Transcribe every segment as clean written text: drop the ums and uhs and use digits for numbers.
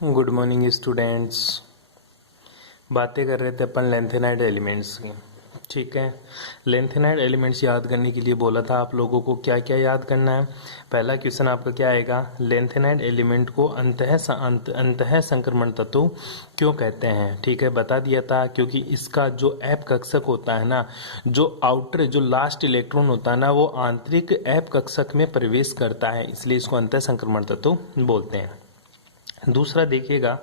Good morning students. बातें कर रहे थे अपन लेंथेनाइड एलिमेंट्स की। ठीक है, लेंथेनाइड एलिमेंट्स याद करने के लिए बोला था आप लोगों को क्या क्या याद करना है। पहला क्वेश्चन आपका क्या आएगा, लेंथेनाइड एलिमेंट को अंतः संक्रमण तत्व क्यों कहते हैं। ठीक है, बता दिया था क्योंकि इसका जो ऐप कक्षक होता है ना, जो आउटर जो लास्ट इलेक्ट्रॉन होता है ना, वो आंतरिक ऐप कक्षक में प्रवेश करता है, इसलिए इसको अंतः संक्रमण तत्व बोलते हैं। दूसरा देखिएगा,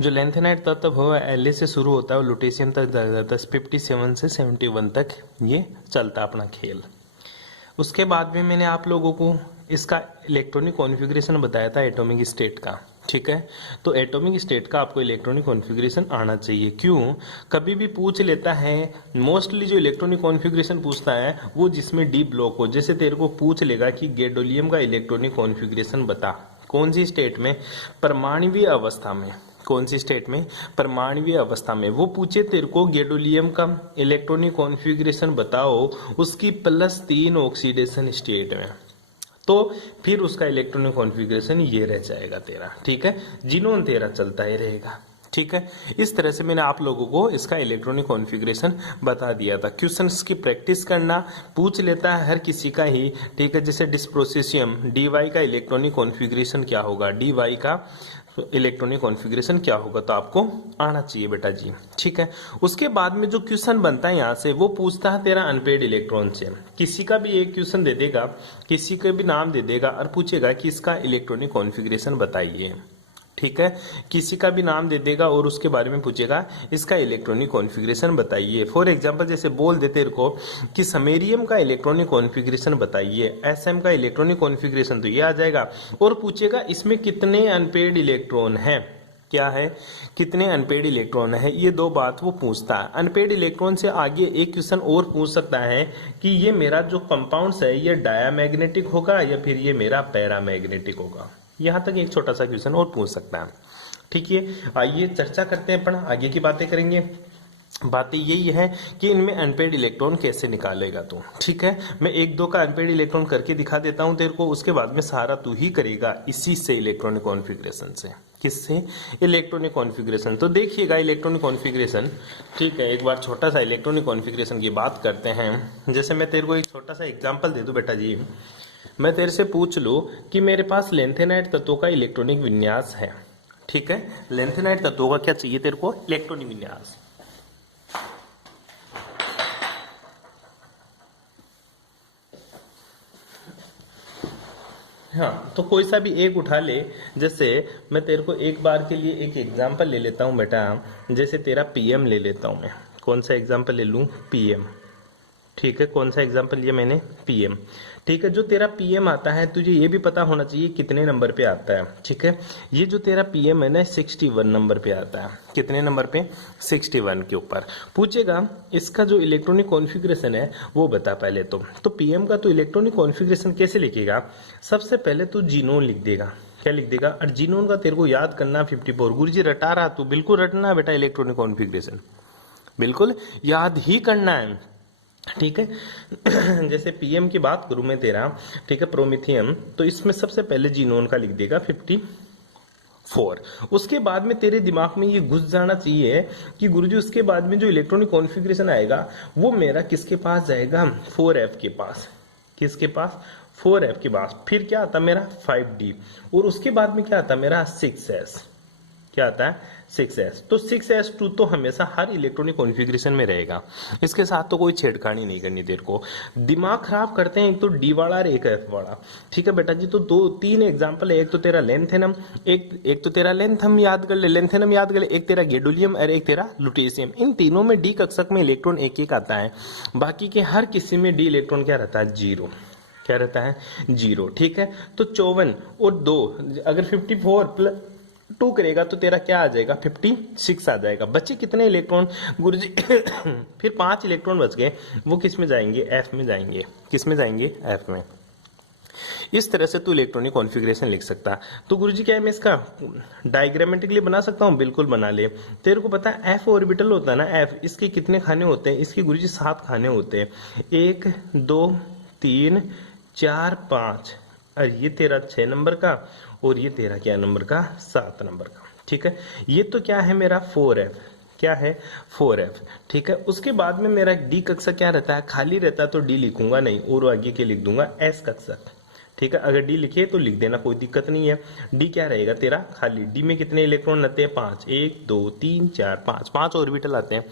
जो लेंथेनाइड तत्व है एल से शुरू होता है और लुटेशियम तक जाता है, 57 से 71 तक ये चलता अपना खेल। उसके बाद में मैंने आप लोगों को इसका इलेक्ट्रॉनिक कॉन्फ़िगरेशन बताया था एटॉमिक स्टेट का। ठीक है, तो एटॉमिक स्टेट का आपको इलेक्ट्रॉनिक कॉन्फ़िगरेशन आना चाहिए। क्यों, कभी भी पूछ लेता है, मोस्टली जो इलेक्ट्रॉनिक कॉन्फ़िगरेशन पूछता है वो जिसमें डी ब्लॉक हो। जैसे तेरे को पूछ लेगा कि गैडोलियम का इलेक्ट्रॉनिक कॉन्फ़िगरेशन बता, कौन सी स्टेट में, परमाणुवीय अवस्था में। कौन सी स्टेट में, परमाणुवीय अवस्था में। वो पूछे तेरे को गैडोलियम का इलेक्ट्रॉनिक कॉन्फ़िगरेशन बताओ उसकी +3 ऑक्सीडेशन स्टेट में, तो फिर उसका इलेक्ट्रॉनिक कॉन्फ़िगरेशन ये रह जाएगा तेरा। ठीक है, जिनोन तेरा चलता ही रहेगा। ठीक है, इस तरह से मैंने आप लोगों को इसका इलेक्ट्रॉनिक कॉन्फ़िगरेशन बता दिया था। क्वेश्चंस की प्रैक्टिस करना, पूछ लेता है हर किसी का ही। ठीक है, जैसे डिस्प्रोसेशियम dy का इलेक्ट्रॉनिक कॉन्फ़िगरेशन क्या होगा, dy का इलेक्ट्रॉनिक कॉन्फ़िगरेशन क्या होगा, तो आपको आना चाहिए बेटा जी। ठीक है, उसके बाद में जो क्वेश्चन बनता है यहाँ से वो पूछता है तेरा अनपेड इलेक्ट्रॉन से। किसी का भी एक क्वेश्चन दे देगा, किसी का भी नाम दे देगा और पूछेगा कि इसका इलेक्ट्रॉनिक कॉन्फ़िगरेशन बताइए। ठीक है, किसी का भी नाम दे देगा और उसके बारे में पूछेगा इसका इलेक्ट्रॉनिक कॉन्फ़िगरेशन बताइए। फॉर एग्जांपल जैसे बोल दे तेरे को कि समैरियम का इलेक्ट्रॉनिक कॉन्फ़िगरेशन बताइए, एसएम का इलेक्ट्रॉनिक कॉन्फ़िगरेशन, तो ये आ जाएगा। और पूछेगा इसमें कितने अनपेड इलेक्ट्रॉन हैं, क्या है, कितने अनपेड इलेक्ट्रॉन है, ये दो बात वो पूछता है। अनपेड इलेक्ट्रॉन से आगे एक क्वेश्चन और पूछ सकता है कि ये मेरा जो कंपाउंड्स है ये डायामैग्नेटिक होगा या फिर ये मेरा पैरामैग्नेटिक होगा। यहां तक एक छोटा सा क्वेश्चन और पूछ सकता है। ठीक है, आइए चर्चा करते हैं, अपन आगे की बातें करेंगे। बातें यही है कि इनमें अनपेड इलेक्ट्रॉन कैसे निकालेगा तू। ठीक है, मैं एक दो का अनपेड इलेक्ट्रॉन करके दिखा देता हूं तेरे को, उसके बाद में सारा तू ही करेगा इसी से, इलेक्ट्रॉनिक कॉन्फ़िगरेशन से। किससे, इलेक्ट्रॉनिक कॉन्फ़िगरेशन। तो देखिएगा इलेक्ट्रॉनिक कॉन्फ़िगरेशन। ठीक है, एक बार छोटा सा इलेक्ट्रॉनिक कॉन्फ़िगरेशन की बात करते हैं। जैसे मैं तेरे को एक छोटा सा एग्जाम्पल दे दूं बेटा जी, मैं तेरे से पूछ लूं कि मेरे पास लेंथेनाइड तत्वों का इलेक्ट्रॉनिक विन्यास है। ठीक है, लेंथेनाइड तत्वों का क्या चाहिए तेरे को, इलेक्ट्रॉनिक विन्यास। हाँ, तो कोई सा भी एक उठा ले। जैसे मैं तेरे को एक बार के लिए एक एग्जांपल ले लेता हूं बेटा, जैसे तेरा पीएम ले लेता हूं मैं। कौन सा एग्जांपल ले लूं, पीएम। ठीक है, कौन सा एग्जांपल लिया मैंने, पीएम। ठीक है, जो तेरा पीएम आता है तुझे ये भी पता होना चाहिए कितने नंबर पे आता है। ठीक है, ये जो तेरा पीएम है ना 61 नंबर पे आता है। कितने नंबर पे, 61 के ऊपर। पूछेगा इसका जो इलेक्ट्रॉनिक कॉन्फ़िगरेशन है वो बता पहले तो पीएम का तो इलेक्ट्रॉनिक कॉन्फ़िगरेशन कैसे लिखेगा, सबसे पहले तो जीनोन लिख देगा। क्या लिख देगा, और जीनोन का तेरे को याद करना 54। गुरुजी रटा रहा, तू बिल्कुल रटना बेटा, इलेक्ट्रॉनिक कॉन्फ़िगरेशन बिल्कुल याद ही करना है। ठीक है, जैसे पीएम की बात करूं मैं तेरा, ठीक है, प्रोमिथियम, तो इसमें सबसे पहले जीनोन का लिख देगा 54। उसके बाद में तेरे दिमाग में ये घुस जाना चाहिए कि गुरुजी उसके बाद में जो इलेक्ट्रॉनिक कॉन्फ़िगरेशन आएगा वो मेरा किसके पास जाएगा, 4f के पास। किसके पास, 4f के पास। फिर क्या आता मेरा 5d, और उसके बाद में क्या आता मेरा 6s। क्या आता है, 6s। तो 6s2 तो हमेशा हर इलेक्ट्रॉनिक कॉन्फ़िगरेशन में रहेगा, इसके साथ तो कोई छेड़खानी नहीं करनी तेरे को। दिमाग खराब करते हैं, एक तो डी वाला और एक एफ वाला। ठीक है बेटा जी, तो दो तीन एग्जांपल है, एक तो तेरा लेंथेनम, एक तो तेरा लेंथम याद कर ले, लेंथेनम याद कर ले, एक तेरा गैडोलियम और एक तेरा लुटेशियम। इन तीनों में डी कक्षक में इलेक्ट्रॉन एक एक आता है, बाकी के हर किसी में डी इलेक्ट्रॉन क्या रहता है, 0। क्या रहता है, 0। ठीक है, तो 54 और 2, अगर 54 प्लस 2 करेगा तो तेरा क्या आ जाएगा, 56 आ जाएगा। बचे कितने इलेक्ट्रॉन गुरुजी फिर 5 इलेक्ट्रॉन बच गए, वो किस में जाएंगे, एफ में जाएंगे। किस में जाएंगे, एफ में। इस तरह से तू इलेक्ट्रॉनिक कॉन्फ़िगरेशन लिख सकता। तो गुरुजी क्या है, मैं इसका डायग्रामेटिकली बना सकता हूँ, बिल्कुल बना ले। तेरे को पता है एफ ऑर्बिटल होता है ना, एफ, इसके कितने खाने होते हैं, इसके गुरुजी 7 खाने होते हैं। 1 2 3 4 5, और ये तेरा 6 नंबर का, और ये तेरा क्या नंबर का, 7 नंबर का। ठीक है, ये तो क्या है मेरा 4f, क्या है 4f। ठीक है, उसके बाद में मेरा डी कक्षक क्या रहता है, खाली रहता है तो डी लिखूंगा नहीं और आगे के लिख दूंगा एस कक्षक। ठीक है, अगर डी लिखे तो लिख देना, कोई दिक्कत नहीं है। डी क्या रहेगा तेरा खाली, डी में कितने इलेक्ट्रॉन आते हैं 5, 1 2 3 4 5, 5 ऑर्बिटल आते हैं।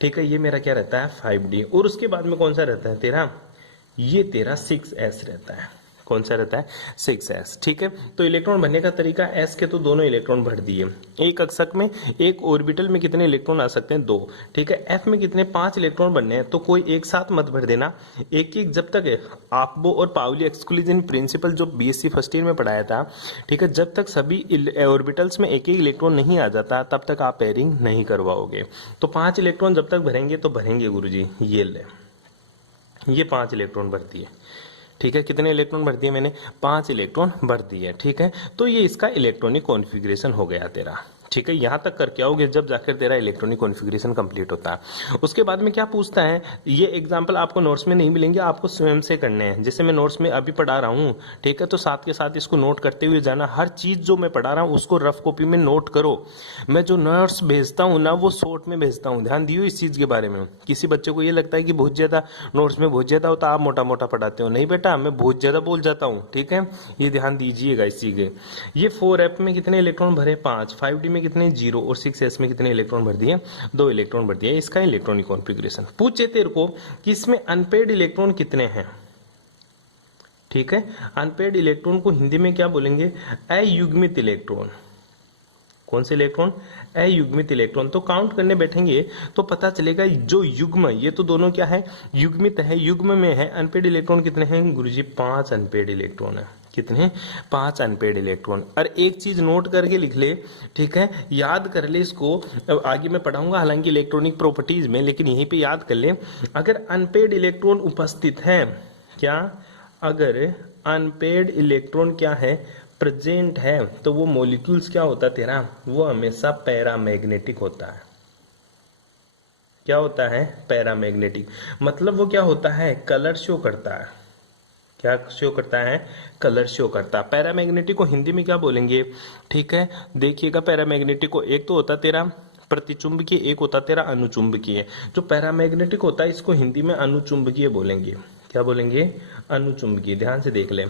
ठीक है, ये मेरा क्या रहता है 5d। और उसके बाद में कौन सा रहता है तेरा, ये तेरा 6s रहता है। कौन सा रहता है 6s। ठीक है, तो इलेक्ट्रॉन भरने का तरीका, s के तो दोनों इलेक्ट्रॉन भर दिए, एक कक्षक में एक ऑर्बिटल में कितने इलेक्ट्रॉन आ सकते हैं 2। ठीक है, f में कितने 5 इलेक्ट्रॉन भरने हैं, तो कोई एक साथ मत भर देना, एक एक, जब तक आपको और पाउली एक्सक्लूजन प्रिंसिपल जो बीएससी फर्स्ट ईयर में पढ़ाया था, ठीक है, जब तक सभी ऑर्बिटल्स में एक एक इलेक्ट्रॉन नहीं आ जाता तब तक आप पेयरिंग नहीं करवाओगे। तो 5 इलेक्ट्रॉन जब तक भरेंगे तो भरेंगे गुरुजी, ये ले, ये 5 इलेक्ट्रॉन भरती है। ठीक है, कितने इलेक्ट्रॉन भर दिए मैंने, 5 इलेक्ट्रॉन भर दिए। ठीक है, तो ये इसका इलेक्ट्रॉनिक कॉन्फ़िगरेशन हो गया तेरा। ठीक है, यहां तक करके आओगे जब जाकर तेरा इलेक्ट्रॉनिक कॉन्फ़िगरेशन कंप्लीट होता है। उसके बाद में क्या पूछता है, ये एग्जांपल आपको नोट्स में नहीं मिलेंगे, आपको स्वयं से करने हैं। जैसे मैं नोट्स में अभी पढ़ा रहा हूँ, ठीक है, तो साथ के साथ इसको नोट करते हुए जाना, हर चीज जो मैं पढ़ा रहा हूँ उसको रफ कॉपी में नोट करो। मैं जो नोट्स भेजता हूँ ना वो शॉर्ट में भेजता हूँ, ध्यान दियो इस चीज के बारे में। किसी बच्चे को ये लगता है कि बहुत ज्यादा नोट्स में बहुत ज्यादा होता है, आप मोटा मोटा पढ़ाते हो, नहीं बेटा, मैं बहुत ज्यादा बोल जाता हूँ। ठीक है, ये ध्यान दीजिएगा इस चीज के। ये 4f में कितने इलेक्ट्रॉन भरे 5, 5d में कितने 0 और 6s में कितने इलेक्ट्रॉन भर दिए 2 इलेक्ट्रॉन भर दिए। इसका इलेक्ट्रॉनिक कॉन्फ़िगरेशन पूछे तेरे को कि इसमें अनपेड इलेक्ट्रॉन कितने हैं। ठीक है, अनपेड इलेक्ट्रॉन को हिंदी में क्या बोलेंगे, अयुग्मित इलेक्ट्रॉन। कौन से इलेक्ट्रॉन, अयुग्मित इलेक्ट्रॉन। तो काउंट करने बैठेंगे तो पता चलेगा जो युग्म, ये तो दोनों क्या है युग्मित है, युग्म में है। अनपेड इलेक्ट्रॉन कितने हैं गुरुजी, 5 अनपेड इलेक्ट्रॉन है। कितने, 5 अनपेड इलेक्ट्रॉन। और एक चीज नोट करके लिख ले, ठीक है, याद कर ले इसको, आगे मैं पढ़ाऊंगा हालांकि इलेक्ट्रॉनिक प्रॉपर्टीज में, लेकिन यहीं पे याद कर ले। अगर अनपेड इलेक्ट्रॉन उपस्थित है, क्या, अगर अनपेड इलेक्ट्रॉन क्या है प्रेजेंट है, तो वो मॉलिक्यूल्स क्या होता है तेरा, वो हमेशा पैरामैग्नेटिक होता है। क्या होता है, पैरामैग्नेटिक। मतलब वो क्या होता है, कलर शो करता है। क्या शो करता है, कलर शो करता है। पैरामैग्नेटिक को हिंदी में क्या बोलेंगे, ठीक है, देखिएगा, पैरामैग्नेटिक को एक तो होता तेरा प्रतिचुंबकीय, एक होता तेरा अनुचुंबकीय। जो पैरामैग्नेटिक होता है इसको हिंदी में अनुचुंबकीय बोलेंगे। क्या बोलेंगे, अनुचुंबकीय। ध्यान से देख लें।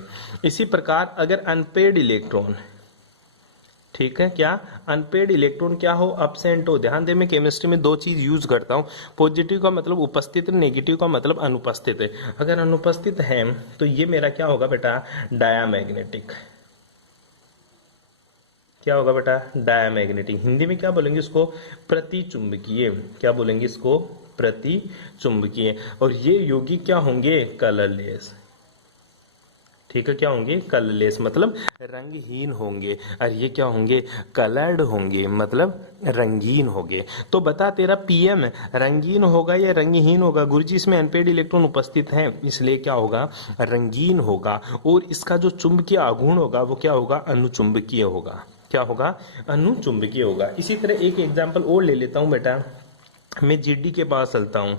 इसी प्रकार अगर अनपेड इलेक्ट्रॉन, ठीक है, क्या अनपेड इलेक्ट्रॉन क्या हो, अब्सेंट हो। ध्यान दे, मैं केमिस्ट्री में 2 चीज यूज करता हूं, पॉजिटिव का मतलब उपस्थित, नेगेटिव का मतलब अनुपस्थित है। अगर अनुपस्थित है तो ये मेरा क्या होगा बेटा, डायामैग्नेटिक। क्या होगा बेटा, डायामैग्नेटिक। हिंदी में क्या बोलेंगे इसको, प्रतिचुंबकीय। क्या बोलेंगे इसको, प्रतिचुंबकीय। और ये यौगिक क्या होंगे, कलरलेस। ठीक है, क्या होंगे, कलरलेस मतलब रंगहीन होंगे। और ये क्या होंगे, कलर्ड होंगे मतलब रंगीन होंगे। तो बता तेरा पीएम रंगीन होगा या रंगहीन होगा गुरुजी, इसमें अनपेड इलेक्ट्रॉन उपस्थित है इसलिए क्या होगा, रंगीन होगा। और इसका जो चुंबकीय आघूर्ण होगा वो क्या होगा, अनुचुंबकीय होगा। क्या होगा, अनुचुंबकीय होगा। इसी तरह एक एग्जाम्पल और ले लेता हूं बेटा, मैं जीडी के पास चलता हूं।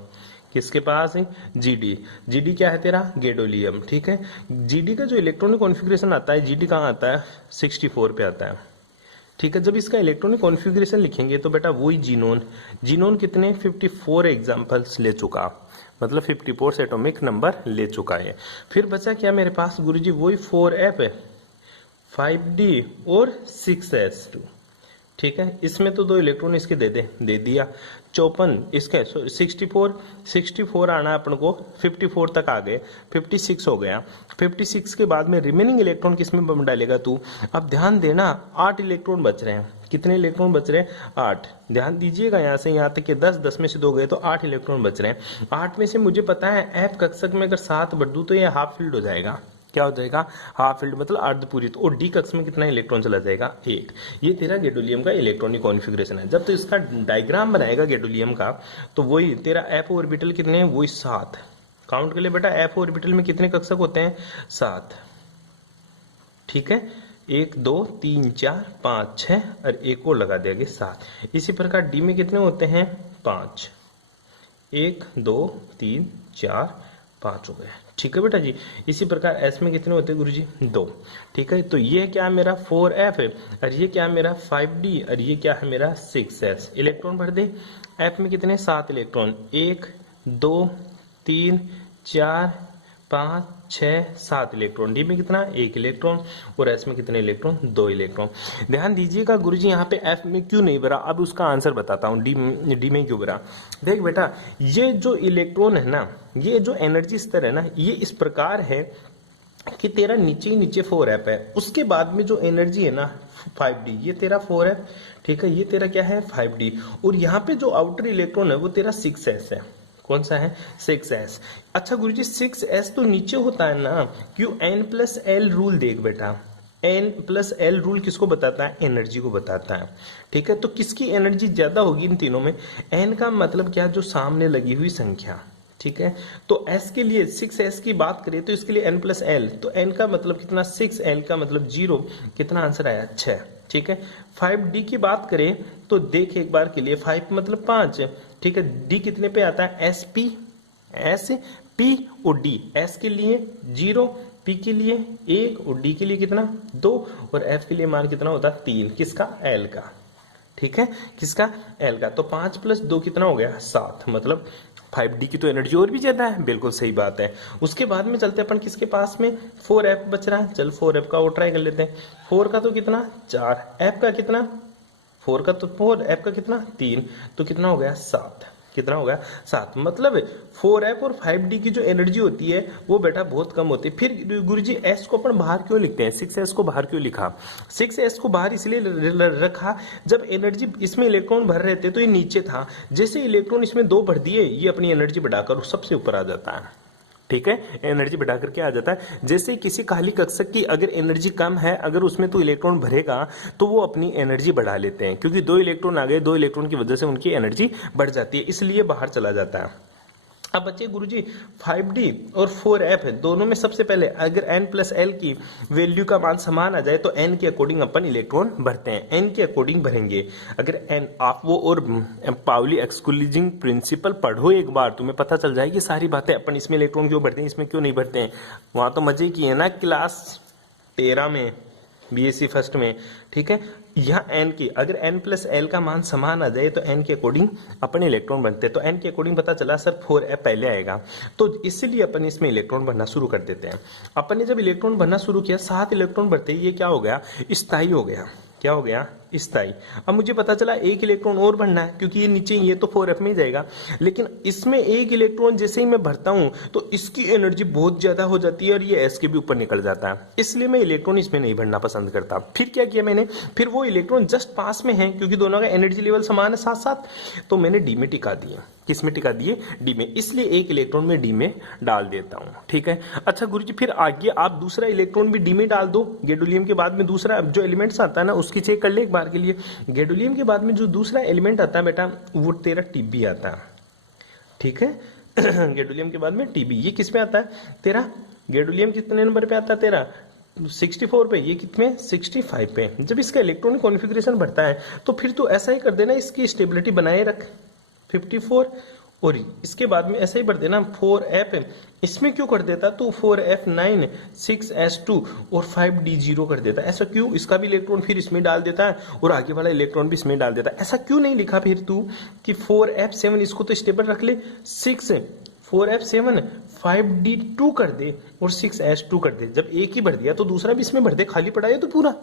किसके पास है, जीडी। जीडी क्या है तेरा, गैडोलियम। ठीक है, जीडी का जो इलेक्ट्रॉनिक कॉन्फ़िगरेशन आता है, जीडी कहाँ आता है, 64 पे आता है। ठीक है, जब इसका इलेक्ट्रॉनिक कॉन्फ़िगरेशन लिखेंगे तो बेटा वही जीनोन। जीनोन कितने 54 एग्जांपल्स ले चुका, मतलब 54 एटॉमिक नंबर ले चुका है। फिर बचा क्या मेरे पास गुरुजी, वही 4f, 5d और 6s2। ठीक है, इसमें तो 2 इलेक्ट्रॉन इसके दे दिया। 54 इसका 64 आना अपन को, 54 तक आ गए, 56 हो गया। 56 के बाद में रिमेनिंग इलेक्ट्रॉन किसमें बम डालेगा तू। अब ध्यान देना, 8 इलेक्ट्रॉन बच रहे हैं। कितने इलेक्ट्रॉन बच रहे हैं, 8। ध्यान दीजिएगा, यहाँ से यहाँ तक कि 10 में से 2 गए तो 8 इलेक्ट्रॉन बच रहे हैं। 8 में से मुझे पता है एफ कक्षक में अगर 7 भर दूं तो ये हाफ फिल्ड हो जाएगा। क्या हो जाएगा, हाफ फिल्ड मतलब अर्धपूरित। और डी कक्ष में कितना इलेक्ट्रॉन चला जाएगा, 1। ये तेरा गैडोलियम का इलेक्ट्रॉनिक कॉन्फ़िगरेशन है। जब तो इसका डायग्राम बनाएगा गैडोलियम का तो वही तेरा एफ ऑर्बिटल कितने हैं, वही 7। काउंट कर ले बेटा, एफ ऑर्बिटल में कितने कक्षक होते हैं, 7। ठीक है, 1 2 3 4 5 6 और एक और लगा देंगे 7। इसी प्रकार डी में कितने होते हैं, 5। 1 2 3 4 5 हो गए। ठीक है बेटा जी। इसी प्रकार एस में कितने होते हैं गुरुजी? 2। ठीक है, तो ये क्या है मेरा 4f है, और ये क्या है मेरा 5d, और ये क्या है मेरा 6s। इलेक्ट्रॉन भर दे। एफ में कितने? 7 इलेक्ट्रॉन, 1 2 3 4 5 6 7 इलेक्ट्रॉन। डी में कितना? 1 इलेक्ट्रॉन। और एस में कितने इलेक्ट्रॉन? 2 इलेक्ट्रॉन। ध्यान दीजिएगा गुरुजी यहाँ पे एफ में क्यों नहीं भरा, अब उसका आंसर बताता हूँ। डी में क्यों भरा? देख बेटा, ये जो इलेक्ट्रॉन है ना, ये जो एनर्जी स्तर है ना, ये इस प्रकार है कि तेरा नीचे ही नीचे 4f है, उसके बाद में जो एनर्जी है ना 5d, ये तेरा 4f, ठीक है, ये तेरा क्या है 5d, और यहाँ पे जो आउटर इलेक्ट्रॉन है वो तेरा 6s है। कौन सा है? 6s। अच्छा गुरुजी 6s तो नीचे होता है ना, क्यों? n+l रूल देख बेटा, n+l रूल किसको बताता है? एनर्जी को बताता है। ठीक है, तो किसकी एनर्जी ज्यादा होगी इन तीनों में? n का मतलब क्या? जो सामने लगी हुई संख्या। ठीक है, तो s के लिए 6s की बात करें तो इसके लिए n+l, तो n का मतलब कितना? 6, l का मतलब 0, कितना आंसर आया? 6। ठीक है, 5d की बात करें तो देख एक बार के लिए, 5 मतलब 5, ठीक है, d कितने पे आता है? s p और d, s के लिए 0, p के लिए 1 और d के लिए कितना? 2, और f के लिए मान कितना होता है? 3। किसका? l का। ठीक है, किसका? l का। तो 5 + 2 कितना हो गया? 7, मतलब 5d की तो एनर्जी और भी ज्यादा है। बिल्कुल सही बात है। उसके बाद में चलते अपन किसके पास में? 4f बच रहा है, चल 4f का और ट्राई कर लेते हैं। 4 का तो कितना? 4, f का कितना? 4 का तो 4, f का कितना? 3, तो कितना हो गया? 7। कितना हो गया? 7। मतलब 4f और 5d की जो एनर्जी होती है वो बेटा बहुत कम होती है। फिर गुरुजी s को अपन बाहर क्यों लिखते हैं? 6s को बाहर क्यों लिखा? 6s को बाहर इसलिए रखा, जब एनर्जी इसमें इलेक्ट्रॉन भर रहे थे तो ये नीचे था, जैसे इलेक्ट्रॉन इसमें 2 भर दिए, ये अपनी एनर्जी बढ़ाकर सबसे ऊपर आ जाता है। ठीक है, एनर्जी बढ़ा करके आ जाता है। जैसे किसी खाली कक्षक की अगर एनर्जी कम है, अगर उसमें तो इलेक्ट्रॉन भरेगा तो वो अपनी एनर्जी बढ़ा लेते हैं, क्योंकि 2 इलेक्ट्रॉन आ गए, 2 इलेक्ट्रॉन की वजह से उनकी एनर्जी बढ़ जाती है, इसलिए बाहर चला जाता है। अब बच्चे गुरुजी 5d और 4f है, दोनों में सबसे पहले अगर n+l की वैल्यू का मान समान आ जाए तो n के अकॉर्डिंग अपन इलेक्ट्रॉन भरते हैं, n के अकॉर्डिंग भरेंगे। अगर n आप वो और पाउली एक्सक्लूजिंग प्रिंसिपल पढ़ो एक बार, तुम्हें पता चल जाएगी सारी बातें। अपन इसमें इलेक्ट्रॉन क्यों भरते हैं, इसमें क्यों नहीं भरते हैं। वहां तो मजे की है ना क्लास 13 में, बीएससी फर्स्ट में। ठीक है, यहाँ n की अगर n+l का मान समान आ जाए तो n के अकॉर्डिंग अपन इलेक्ट्रॉन बनते हैं। तो n के अकॉर्डिंग पता चला सर 4f पहले आएगा, तो इसलिए अपन इसमें इलेक्ट्रॉन भरना शुरू कर देते हैं। अपन ने जब इलेक्ट्रॉन भरना शुरू किया, 7 इलेक्ट्रॉन भरते ही ये क्या हो गया? स्थायी हो गया। क्या हो गया? स्थायी। अब मुझे पता चला 1 इलेक्ट्रॉन और भरना है, क्योंकि ये नीचे ये तो 4f में ही जाएगा, लेकिन इसमें 1 इलेक्ट्रॉन जैसे ही मैं भरता हूं तो इसकी एनर्जी बहुत ज्यादा हो जाती है और ये s के भी ऊपर निकल जाता है, इसलिए मैं इलेक्ट्रॉन इसमें नहीं भरना पसंद करता। फिर क्या किया मैंने? फिर वो इलेक्ट्रॉन जस्ट पास में है, क्योंकि दोनों का एनर्जी लेवल समान है साथ साथ, तो मैंने डी में टिका दिए। किस में टिका दिए? डी में, इसलिए 1 इलेक्ट्रॉन में डी में डाल देता हूं। ठीक है, अच्छा गुरुजी फिर आगे आप दूसरा इलेक्ट्रॉन भी डी में डाल दो। गैडोलियम के बाद में दूसरा जो एलिमेंट्स आता है ना, उसकी चेक कर ले एक बार के लिए। गैडोलियम के बाद में जो दूसरा एलिमेंट आता है बेटा, वो तेरा टीबी आता है। ठीक है, गैडोलियम के बाद में टीबी, ये किस में आता है तेरा? गैडोलियम कितने नंबर पे आता है तेरा? 64 पे, ये कितने? 65 पे। जब इसका इलेक्ट्रॉनिक कॉन्फ़िगरेशन बढ़ता है तो फिर तो ऐसा ही कर देना, इसकी स्टेबिलिटी बनाए रख 54, और इसके बाद में ऐसा ही बढ़ देना 4f, इसमें क्यों कर देता? तो 4f9, 6s2 और 5d0 कर देता। ऐसा क्यों? इसका भी इलेक्ट्रॉन फिर इसमें डाल देता है और आगे वाला इलेक्ट्रॉन भी इसमें डाल देता है। ऐसा क्यों नहीं लिखा फिर तू कि 4f7, इसको तो स्टेबल रख ले, 4f7 5d2 कर दे और 6s2 कर दे। जब एक ही भर दिया तो दूसरा भी इसमें भर दे, खाली पड़ा है तो पूरा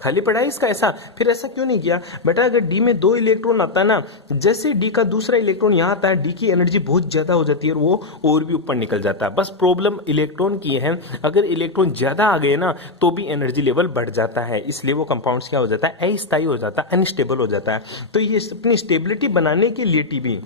खाली पड़ा है इसका। ऐसा फिर ऐसा क्यों नहीं किया बेटा? अगर डी में 2 इलेक्ट्रॉन आता है ना, जैसे डी का दूसरा इलेक्ट्रॉन यहाँ आता है, डी की एनर्जी बहुत ज्यादा हो जाती है और वो और भी ऊपर निकल जाता है। बस प्रॉब्लम इलेक्ट्रॉन की है, अगर इलेक्ट्रॉन ज्यादा आ गए ना तो भी एनर्जी लेवल बढ़ जाता है, इसलिए वो कंपाउंड्स क्या हो जाता है? अस्थायी हो जाता है, अनस्टेबल हो जाता है। तो ये अपनी स्टेबिलिटी बनाने के लिए टीबी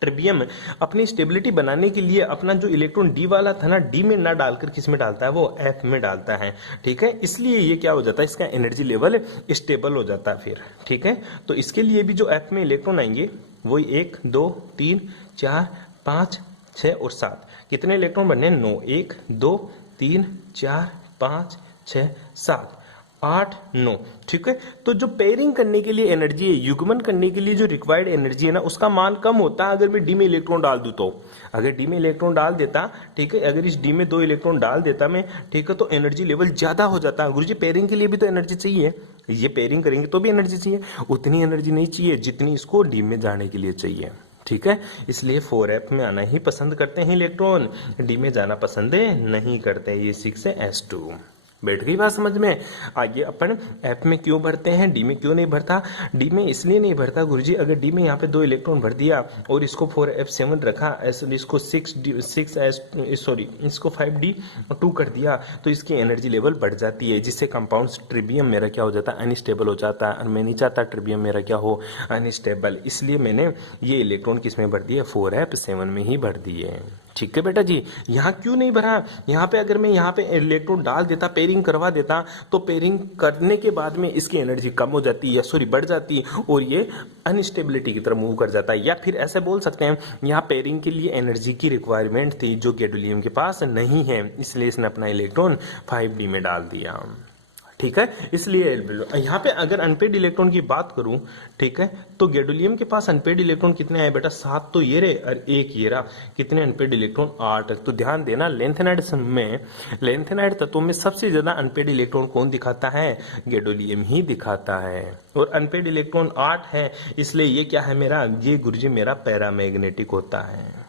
ट्रिबियम अपनी स्टेबिलिटी बनाने के लिए अपना जो इलेक्ट्रॉन डी वाला था ना, डी में ना डालकर किस में डालता है? वो एफ में डालता है। ठीक है, इसलिए ये क्या हो जाता है? इसका एनर्जी लेवल स्टेबल हो जाता है फिर। ठीक है, तो इसके लिए भी जो एफ में इलेक्ट्रॉन आएंगे वही 1 2 3 4 5 6 और 7। कितने इलेक्ट्रॉन बनने? 9। 1 2 3 4 5 6 7। 8 9। ठीक है, तो जो पेयरिंग करने के लिए एनर्जी है, युग्मन करने के लिए जो रिक्वायर्ड एनर्जी है ना, उसका मान कम होता है अगर मैं डी में इलेक्ट्रॉन डाल दूं तो। अगर डी में इलेक्ट्रॉन डाल देता, ठीक है, अगर इस डी में 2 इलेक्ट्रॉन डाल देता मैं, ठीक है, तो एनर्जी लेवल ज्यादा हो जाता है। गुरुजी पेयरिंग के लिए भी तो एनर्जी चाहिए, ये पेयरिंग करेंगे तो भी एनर्जी चाहिए, उतनी एनर्जी नहीं चाहिए जितनी इसको डी में जाने के लिए चाहिए। ठीक है, इसलिए 4f में आना ही पसंद करते हैं इलेक्ट्रॉन, डी में जाना पसंद नहीं करते। ये 6 है s2। बैठ गई बात समझ में? आइए अपन एफ में क्यों भरते हैं, डी में क्यों नहीं भरता? डी में इसलिए नहीं भरता गुरुजी, अगर डी में यहाँ पे 2 इलेक्ट्रॉन भर दिया और इसको 4f7 रखा, इसको 5d2 कर दिया, तो इसकी एनर्जी लेवल बढ़ जाती है, जिससे कंपाउंड ट्रिबियम मेरा क्या हो जाता है, अनस्टेबल हो जाता है। और मैं नहीं चाहता ट्रिबियम मेरा क्या हो, अनस्टेबल। इसलिए मैंने ये इलेक्ट्रॉन किस में भर दिए, 4f7 में ही भर दिए। ठीक है बेटा जी, यहाँ क्यों नहीं भरा? यहाँ पे अगर मैं यहाँ पे इलेक्ट्रॉन डाल देता, पेयरिंग करवा देता, तो पेयरिंग करने के बाद में इसकी एनर्जी कम हो जाती है, सॉरी बढ़ जाती, और ये अनस्टेबिलिटी की तरफ मूव कर जाता है। या फिर ऐसे बोल सकते हैं, यहाँ पेयरिंग के लिए एनर्जी की रिक्वायरमेंट थी जो गैडोलियम के पास नहीं है, इसलिए इसने अपना इलेक्ट्रॉन 5d में डाल दिया। ठीक है, इसलिए यहाँ पे अगर अनपेड इलेक्ट्रॉन की बात करूं, ठीक है, तो गैडोलियम के पास अनपेड इलेक्ट्रॉन कितने आए बेटा, 7 तो ये रहे और 1 ये रहा। कितने अनपेड इलेक्ट्रॉन, 8। तो ध्यान देना, लेंथेनाइड तत्वों में सबसे ज्यादा अनपेड इलेक्ट्रॉन कौन दिखाता है, गैडोलियम ही दिखाता है। और अनपेड इलेक्ट्रॉन 8 है, इसलिए ये क्या है मेरा, ये गुरुजी मेरा पैरामैग्नेटिक होता है।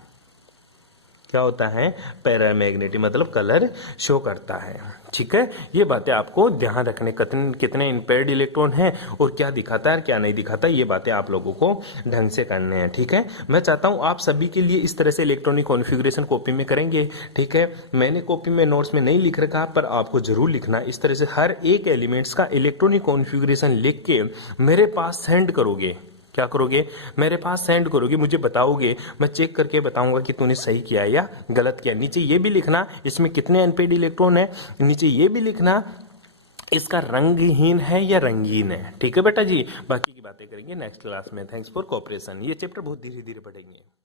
क्या होता है, पैरामैग्नेटिक, मतलब कलर शो करता है। ठीक है, ये बातें आपको ध्यान रखने, कितने इम्पेयर्ड इलेक्ट्रॉन हैं और क्या दिखाता है क्या नहीं दिखाता, ये बातें आप लोगों को ढंग से करने हैं। ठीक है, मैं चाहता हूं आप सभी के लिए इस तरह से इलेक्ट्रॉनिक कॉन्फ़िगरेशन कॉपी में करेंगे। ठीक है, मैंने कॉपी में नोट्स में नहीं लिख रखा, पर आपको जरूर लिखना। इस तरह से हर एक एलिमेंट्स का इलेक्ट्रॉनिक कॉन्फ़िगरेशन लिख के मेरे पास सेंड करोगे। क्या करोगे, मेरे पास सेंड करोगे, मुझे बताओगे, मैं चेक करके बताऊंगा कि तूने सही किया या गलत किया। नीचे ये भी लिखना इसमें कितने अनपेड इलेक्ट्रॉन है, नीचे ये भी लिखना इसका रंगहीन है या रंगीन है। ठीक है बेटा जी, बाकी की बातें करेंगे नेक्स्ट क्लास में। Thanks for cooperation. ये चैप्टर बहुत धीरे धीरे पढ़ेंगे।